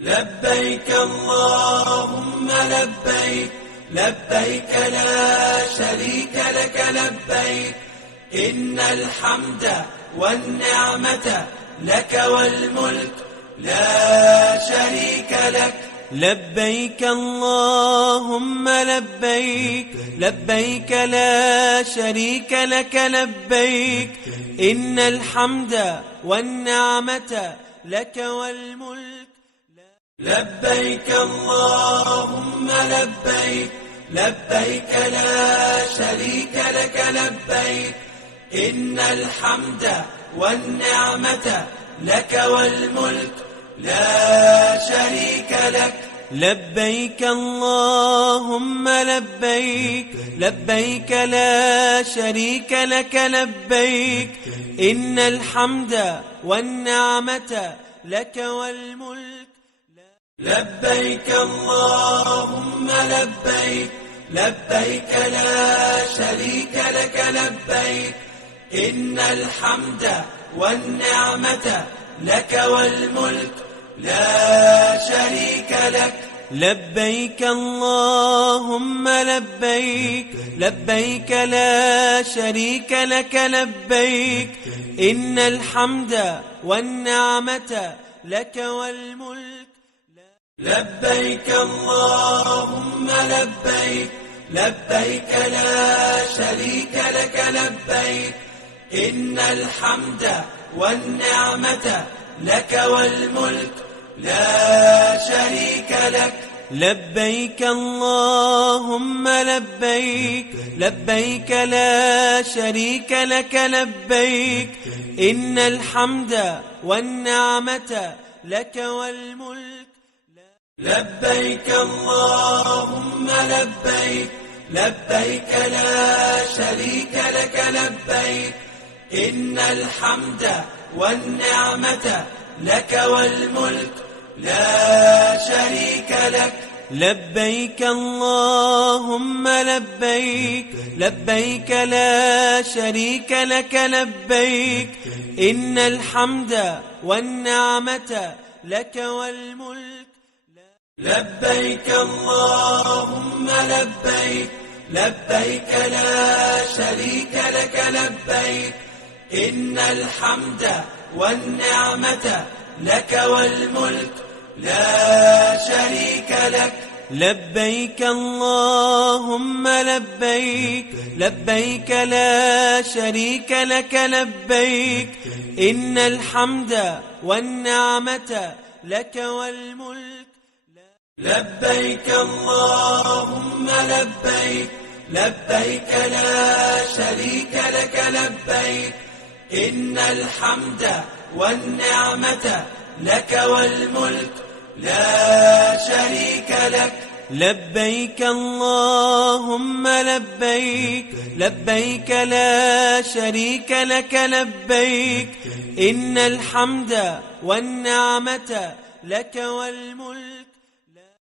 لبيك اللهم لبيك، لبيك لا شريك لك لبيك، إن الحمد والنعمة لك والملك لا شريك لك. لبيك اللهم لبيك، لبيك لا شريك لك لبيك، إن الحمد والنعمة لك والملك. لبيك اللهم لبيك، لبيك لا شريك لك لبيك، إن الحمد والنعمة لك والملك لا شريك لك. لبيك اللهم لبيك، لبيك لا شريك لك لبيك، إن الحمد والنعمة لك والملك. لبيك اللهم لبيك، لبيك لا شريك لك لبيك، إن الحمد والنعمة لك والملك لا شريك لك. لبيك اللهم لبيك، لبيك لا شريك لك لبيك، إن الحمد والنعمة لك والملك. لبيك اللهم لبيك، لبيك لا شريك لك لبيك، إن الحمد والنعمة لك والملك لا شريك لك. لبيك اللهم لبيك، لبيك لا شريك لك لبيك، إن الحمد والنعمة لك والملك. لبيك اللهم لبيك، لبيك لا شريك لك لبيك، إن الحمد والنعمة لك والملك لا شريك لك. لبيك اللهم لبيك، لبيك لا شريك لك لبيك، إن الحمد والنعمة لك والملك. لبيك اللهم لبيك، لبيك لا شريك لك لبيك، إن الحمد والنعمة لك والملك لا شريك لك. لبيك اللهم لبيك، لبيك لا شريك لك لبيك، إن الحمد والنعمة لك والملك. لبيك اللهم لبيك، لبيك لا شريك لك لبيك، إن الحمد والنعمة لك والملك لا شريك لك. لبيك اللهم لبيك، لبيك لا شريك لك لبيك، إن الحمد والنعمة لك والملك.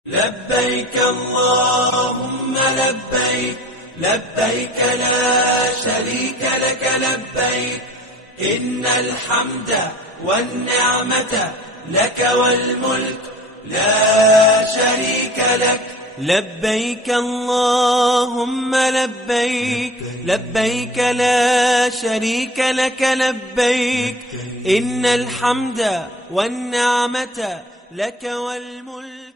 لبيك اللهم لبيك، لبيك لا شريك لك لبيك، إن الحمد والنعمة لك والملك لا شريك لك. لبيك اللهم لبيك، لبيك لا شريك لك لبيك، إن الحمد والنعمة لك والملك.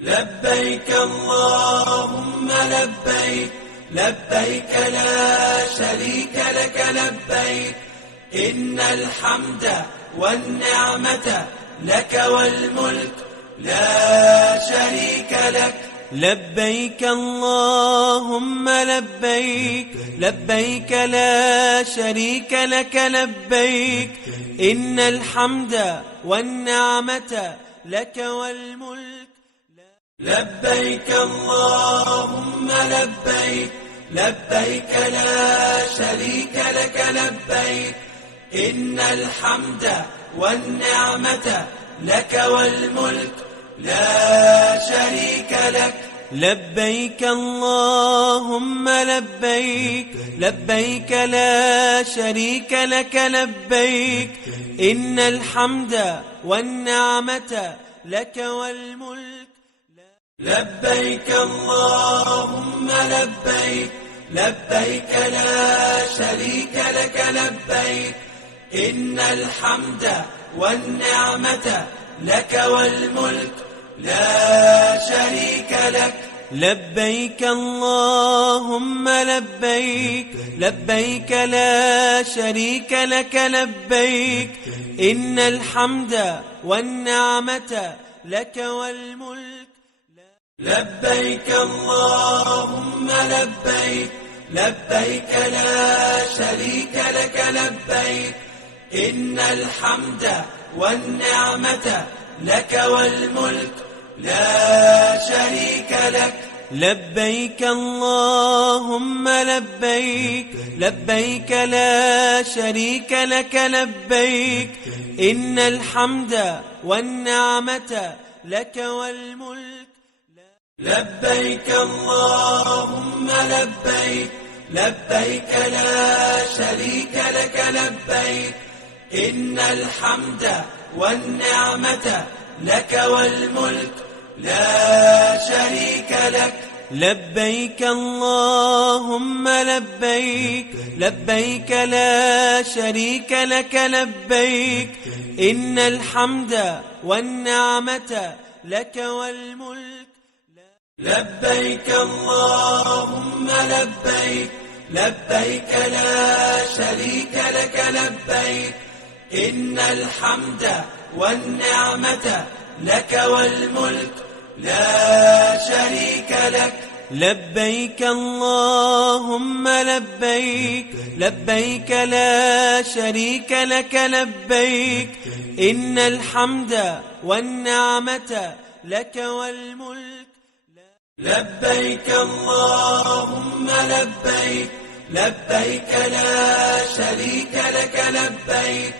لبيك اللهم لبيك، لبيك لا شريك لك لبيك، إن الحمد والنعمة لك والملك لا شريك لك. لبيك اللهم لبيك، لبيك لا شريك لك لبيك، إن الحمد والنعمة لك والملك. لبيك اللهم لبيك، لبيك لا شريك لك لبيك، إن الحمد والنعمة لك والملك لا شريك لك. لبيك اللهم لبيك، لبيك لا شريك لك لبيك، إن الحمد والنعمة لك والملك. لبيك اللهم لبيك، لبيك لا شريك لك لبيك، إن الحمد والنعمة لك والملك لا شريك لك. لبيك اللهم لبيك، لبيك لا شريك لك لبيك، إن الحمد والنعمة لك والملك. لبيك اللهم لبيك، لبيك لا شريك لك لبيك، إن الحمد والنعمة لك والملك لا شريك لك. لبيك اللهم لبيك، لبيك لا شريك لك لبيك، إن الحمد والنعمة لك والملك. لبيك اللهم لبيك، لبيك لا شريك لك لبيك، إن الحمد والنعمة لك والملك لا شريك لك. لبيك اللهم لبيك، لبيك لا شريك لك لبيك، إن الحمد والنعمة لك والملك. لبيك اللهم لبيك، لبيك لا شريك لك لبيك، إن الحمد والنعمة لك والملك لا شريك لك. لبيك اللهم لبيك، لبيك لا شريك لك لبيك، إن الحمد والنعمة لك والملك. لبيك اللهم لبيك، لبيك لا شريك لك لبيك،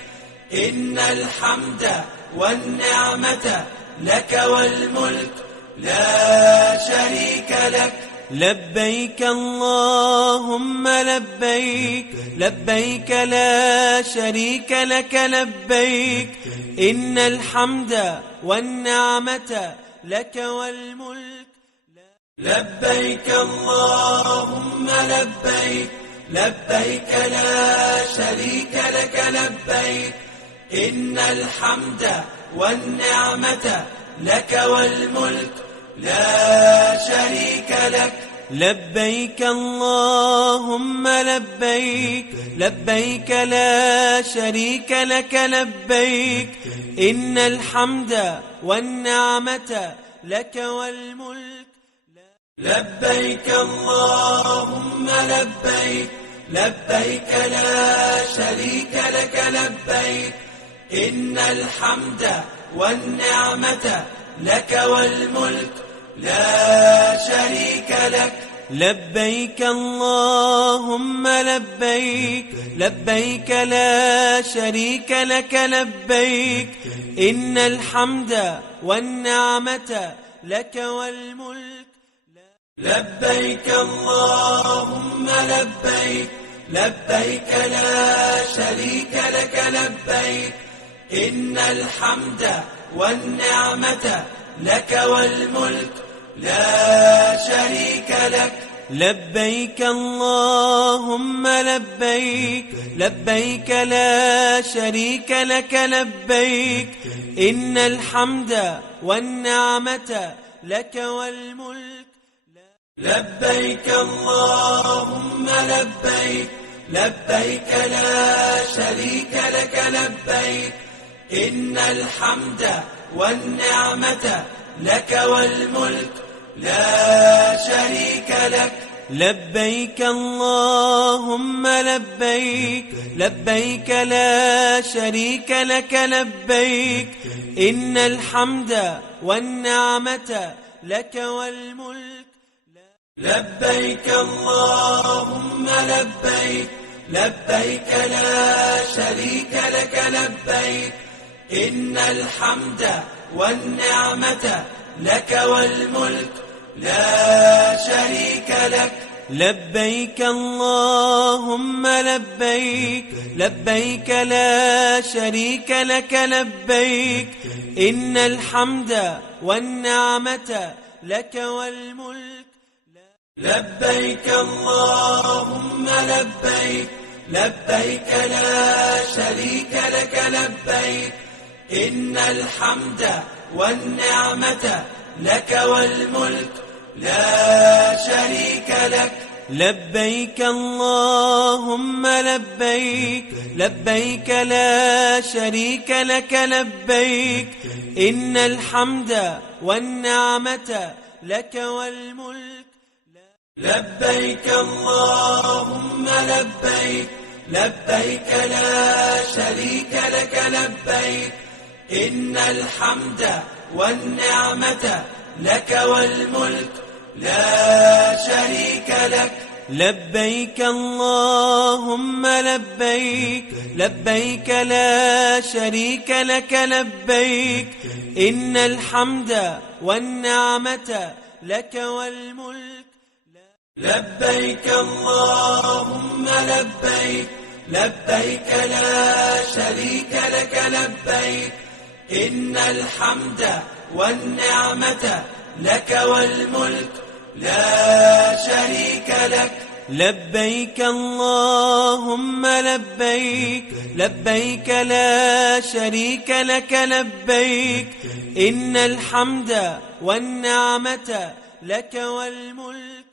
إن الحمد والنعمة لك والملك لا شريك لك. لبيك اللهم لبيك، لبيك لا شريك لك لبيك، إن الحمد والنعمة لك والملك. لبيك اللهم لبيك، لبيك لا شريك لك لبيك، إن الحمد والنعمة لك والملك لا شريك لك. لبيك اللهم لبيك، لبيك لا شريك لك لبيك، إن الحمد والنعمة لك والملك. لبيك اللهم لبيك، لبيك لا شريك لك لبيك، إن الحمد والنعمة لك والملك لا شريك لك. لبيك اللهم لبيك، لبيك لا شريك لك لبيك، إن الحمد والنعمة لك والملك. لبيك اللهم لبيك، لبيك لا شريك لك لبيك، إن الحمد والنعمة لك والملك لا شريك لك. لبيك اللهم لبيك، لبيك لا شريك لك لبيك، إن الحمد والنعمة لك والملك. لبيك اللهم لبيك، لبيك لا شريك لك لبيك، إن الحمد والنعمة لك والملك لا شريك لك. لبيك اللهم لبيك، لبيك لا شريك لك لبيك، إن الحمد والنعمة لك والملك. لبيك اللهم لبيك، لبيك لا شريك لك لبيك، إن الحمد والنعمة لك والملك لا شريك لك. لبيك اللهم لبيك لبيك لا شريك لك لبيك إن الحمد والنعمة لك والملك لبيك اللهم لبيك لبيك لا شريك لك لبيك إن الحمد والنعمة لك والملك لا شريك لك لبيك اللهم لبيك لبيك لا شريك لك لبيك إن الحمد والنعمة لك والملك لبيك اللهم لبيك لبيك لا شريك لك لبيك إن الحمد والنعمة لك والملك لا شريك لك لبيك اللهم لبيك لبيك لا شريك لك لبيك إن الحمد والنعمة لك والملك لبيك اللهم لبيك لبيك لا شريك لك لبيك إن الحمد والنعمة لك والملك لا شريك لك لبيك اللهم لبيك لبيك لا شريك لك لبيك إن الحمد والنعمة لك والملك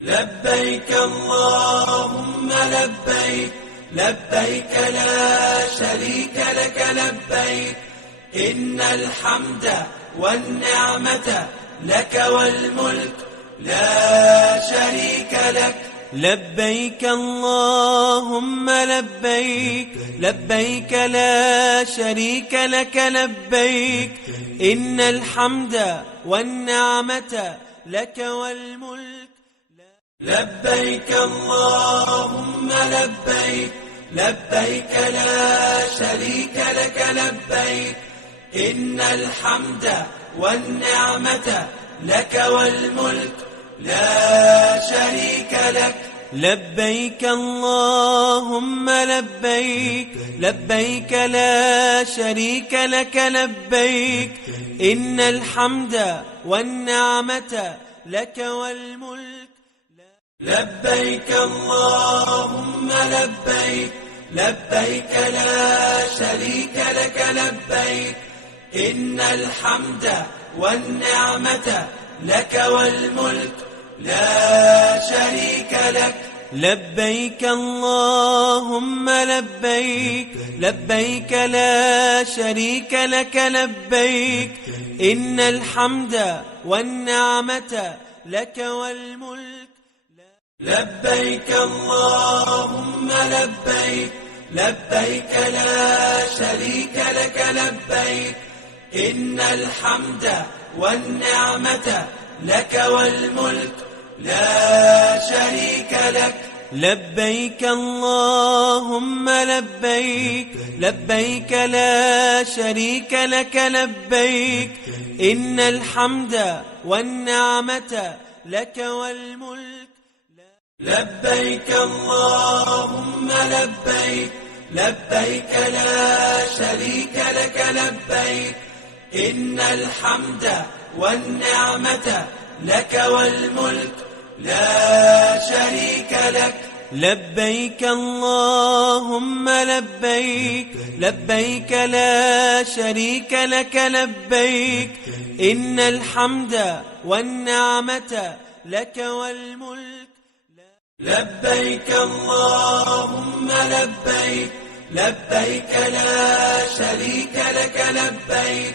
لبيك اللهم لبيك لبيك لا شريك لك لبيك إن الحمد والنعمة لك والملك لا شريك لك لبيك اللهم لبيك لبيك لا شريك لك لبيك إن الحمد والنعمة لك والملك لبيك اللهم لبيك لبيك لا شريك لك لبيك إن الحمد والنعمة لك والملك لا شريك لك لبيك اللهم لبيك لبيك لا شريك لك لبيك إن الحمد والنعمة لك والملك لبيك اللهم لبيك لبيك لا شريك لك لبيك إن الحمد والنعمة لك والملك لا شريك لك لبيك اللهم لبيك لبيك لا شريك لك لبيك إن الحمد والنعمة لك والملك لبيك اللهم لبيك لبيك لا شريك لك لبيك إن الحمد والنعمة لك والملك لا شريك لك لبيك اللهم لبيك لبيك لا شريك لك لبيك إن الحمد والنعمة لك والملك لبيك اللهم لبيك لبيك لا شريك لك لبيك إن الحمد والنعمة لك والملك لا شريك لك لبيك اللهم لبيك لبيك لا شريك لك لبيك إن الحمد والنعمة لك والملك لبيك اللهم لبيك لبيك لا شريك لك لبيك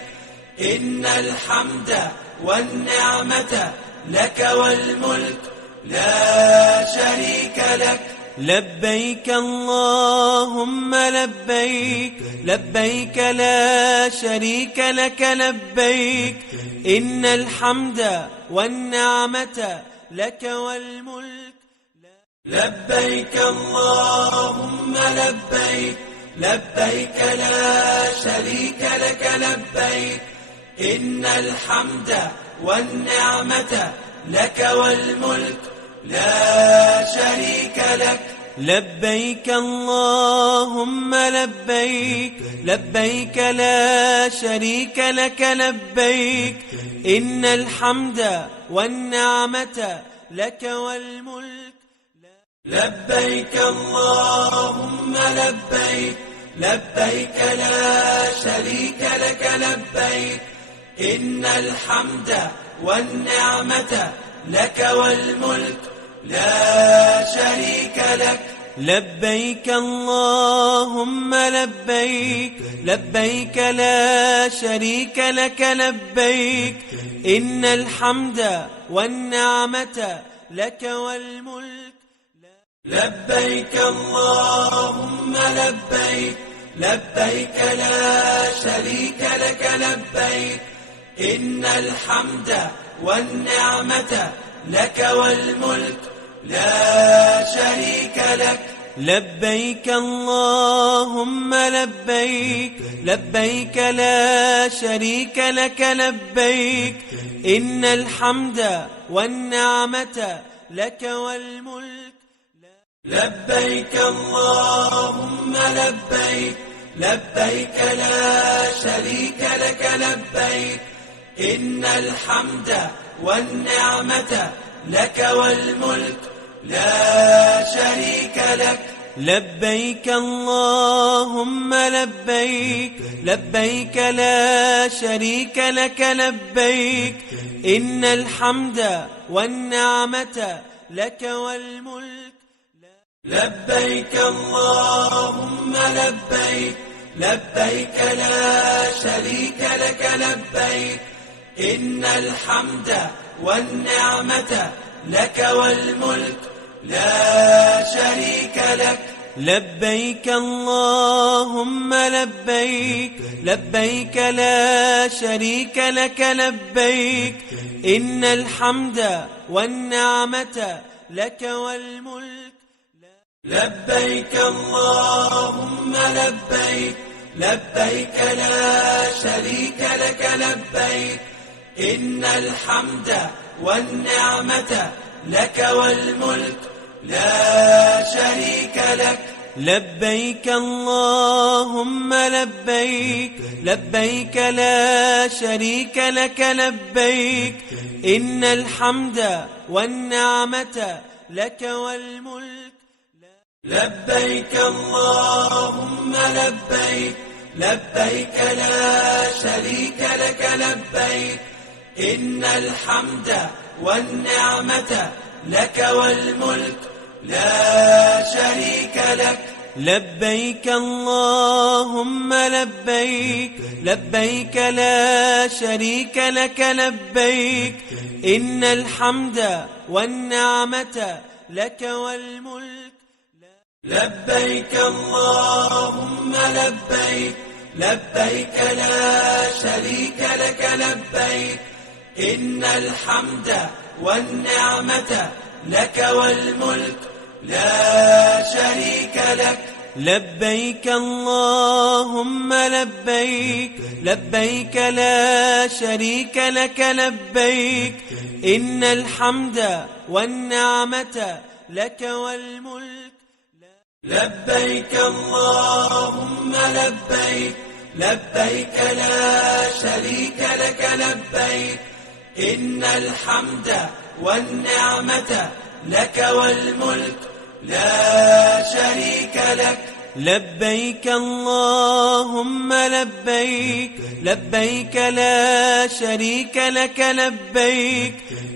إن الحمد والنعمة لك والملك لا شريك لك لبيك اللهم لبيك لبيك لا شريك لك لبيك إن الحمد والنعمة لك والملك لبيك اللهم لبيك لبيك لا شريك لك لبيك إن الحمد والنعمة لك والملك لا شريك لك. لبيك اللهم لبيك، لبيك لا شريك لك لبيك، إن الحمد والنعمة لك والملك. لبيك اللهم لبيك، لبيك لا شريك لك لبيك، إن الحمد والنعمة لك والملك لا شريك لك. لبيك اللهم لبيك، لبيك لا شريك لك لبيك، إن الحمد والنعمة لك والملك. لبيك اللهم لبيك، لبيك لا شريك لك لبيك، إن الحمد والنعمة لك والملك لا شريك لك. لبيك اللهم لبيك، لبيك لا شريك لك لبيك، إن الحمد والنعمة لك والملك. لبيك اللهم لبيك، لبيك لا شريك لك لبيك، إن الحمد والنعمة لك والملك لا شريك لك. لبيك اللهم لبيك، لبيك لا شريك لك لبيك، إن الحمد والنعمة لك والملك. لبيك اللهم لبيك، لبيك لا شريك لك لبيك، إن الحمد والنعمة لك والملك لا شريك لك. لبيك اللهم لبيك، لبيك لا شريك لك لبيك، إن الحمد والنعمة لك والملك. لبيك اللهم لبيك، لبيك لا شريك لك لبيك، إن الحمد والنعمة لك والملك لا شريك لك. لبيك اللهم لبيك، لبيك لا شريك لك لبيك، إن الحمد والنعمة لك والملك. لبيك اللهم لبيك، لبيك لا شريك لك لبيك، إن الحمد والنعمة لك والملك لا شريك لك. لبيك اللهم لبيك، لبيك لا شريك لك لبيك، إن الحمد والنعمة لك والملك. لبيك اللهم لبيك، لبيك لا شريك لك لبيك، إن الحمد والنعمة لك والملك لا شريك لك. لبيك اللهم لبيك، لبيك لا شريك لك لبيك، إن الحمد والنعمة لك والملك. لبيك اللهم لبيك، لبيك لا شريك لك لبيك، إن الحمد والنعمة لك والملك لا شريك لك. لبيك اللهم لبيك، لبيك لا شريك لك لبيك،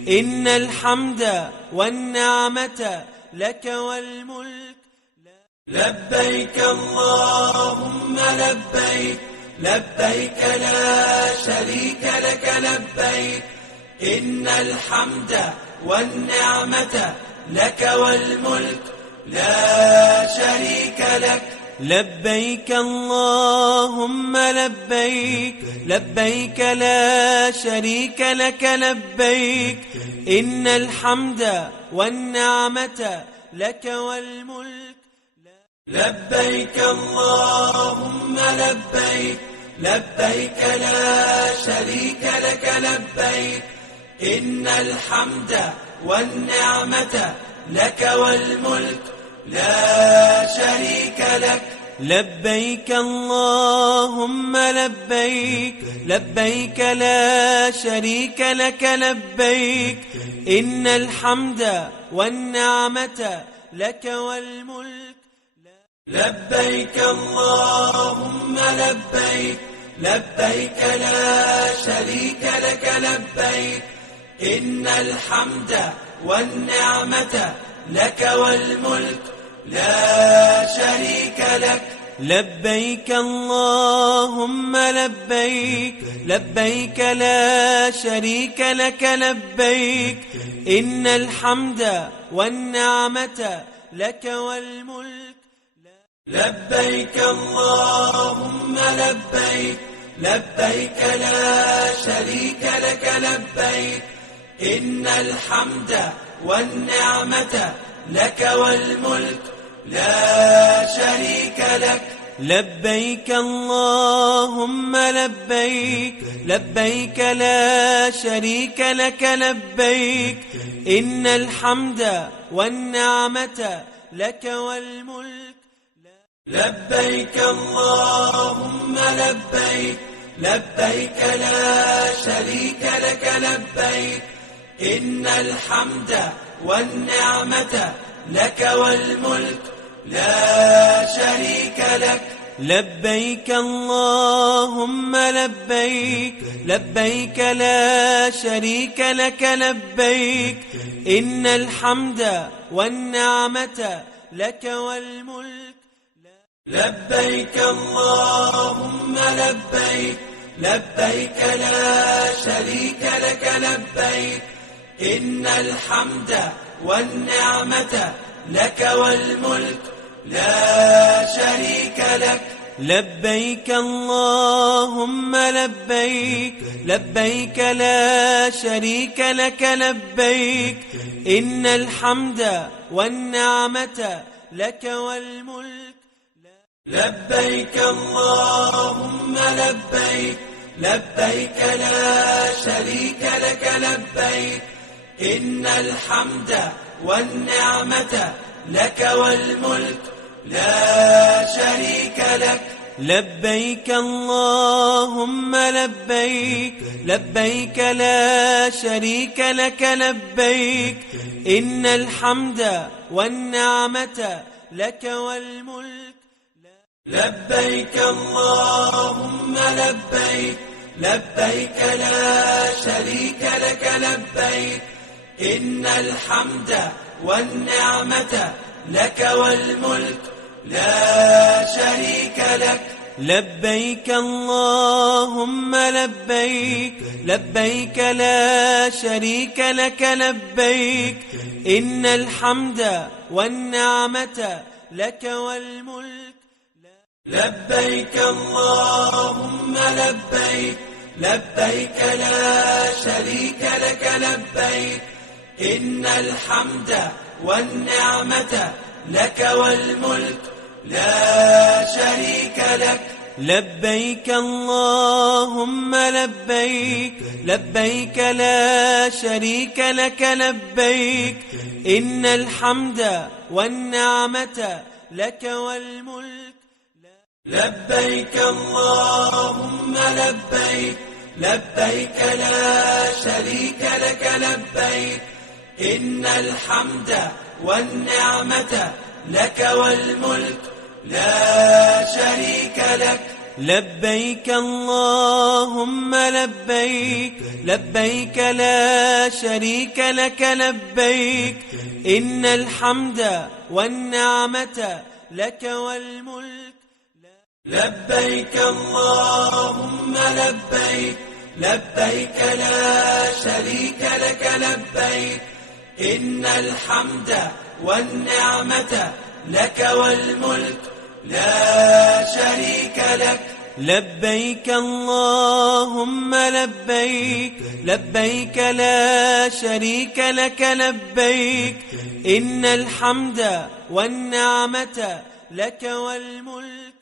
إن الحمد والنعمة لك والملك. لبيك اللهم لبيك، لبيك لا شريك لك لبيك، إن الحمد والنعمة لك والملك لا شريك لك. لبيك اللهم لبيك، لبيك لا شريك لك لبيك، إن الحمد والنعمة لك والملك. لبيك اللهم لبيك، لبيك لا شريك لك لبيك، إن الحمد والنعمة لك والملك لا شريك لك. لبيك اللهم لبيك، لبيك لا شريك لك لبيك، إن الحمد والنعمة لك والملك. لبيك اللهم لبيك، لبيك لا شريك لك لبيك، إن الحمد والنعمة لك والملك لا شريك لك. لبيك اللهم لبيك، لبيك لا شريك لك لبيك، إن الحمد والنعمة لك والملك. لبيك اللهم لبيك، لبيك لا شريك لك لبيك، إن الحمد والنعمة لك والملك لا شريك لك. لبيك اللهم لبيك، لبيك لا شريك لك لبيك، إن الحمد والنعمة لك والملك. لبيك اللهم لبيك، لبيك لا شريك لك لبيك، إن الحمد والنعمة لك والملك لا شريك لك. لبيك اللهم لبيك، لبيك لا شريك لك لبيك، إن الحمد والنعمة لك والملك. لبيك اللهم لبيك، لبيك لا شريك لك لبيك، إن الحمد والنعمة لك والملك لا شريك لك. لبيك اللهم لبيك، لبيك لا شريك لك لبيك، إن الحمد والنعمة لك والملك. لبيك اللهم لبيك، لبيك لا شريك لك لبيك، إن الحمد والنعمة لك والملك لا شريك لك. لبيك اللهم لبيك، لبيك لا شريك لك لبيك، إن الحمد والنعمة لك والملك. لبيك اللهم لبيك، لبيك لا شريك لك لبيك، إن الحمد والنعمة لك والملك لا شريك لك. لبيك اللهم لبيك، لبيك لا شريك لك لبيك، إن الحمد والنعمة لك والملك. لبيك اللهم لبيك، لبيك لا شريك لك لبيك، إن الحمد والنعمة لك والملك لا شريك لك. لبيك اللهم لبيك، لبيك لا شريك لك لبيك، إن الحمد والنعمة لك والملك. لبيك اللهم لبيك، لبيك لا شريك لك لبيك، إن الحمد والنعمة لك والملك لا شريك لك. لبيك اللهم لبيك، لبيك لا شريك لك لبيك، إن الحمد والنعمة لك والملك. لبيك اللهم لبيك، لبيك لا شريك لك لبيك، إن الحمد والنعمة لك والملك لا شريك لك. لبيك اللهم لبيك، لبيك لا شريك لك لبيك، إن الحمد والنعمة لك والملك.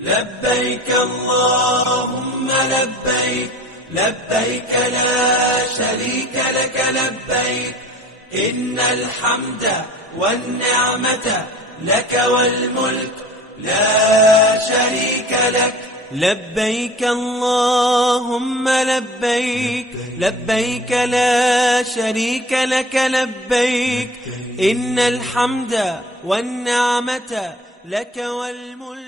لبيك اللهم لبيك، لبيك لا شريك لك لبيك، إن الحمد والنعمة لك والملك لا شريك لك. لبيك اللهم لبيك، لبيك لا شريك لك لبيك، إن الحمد والنعمة لك والملك.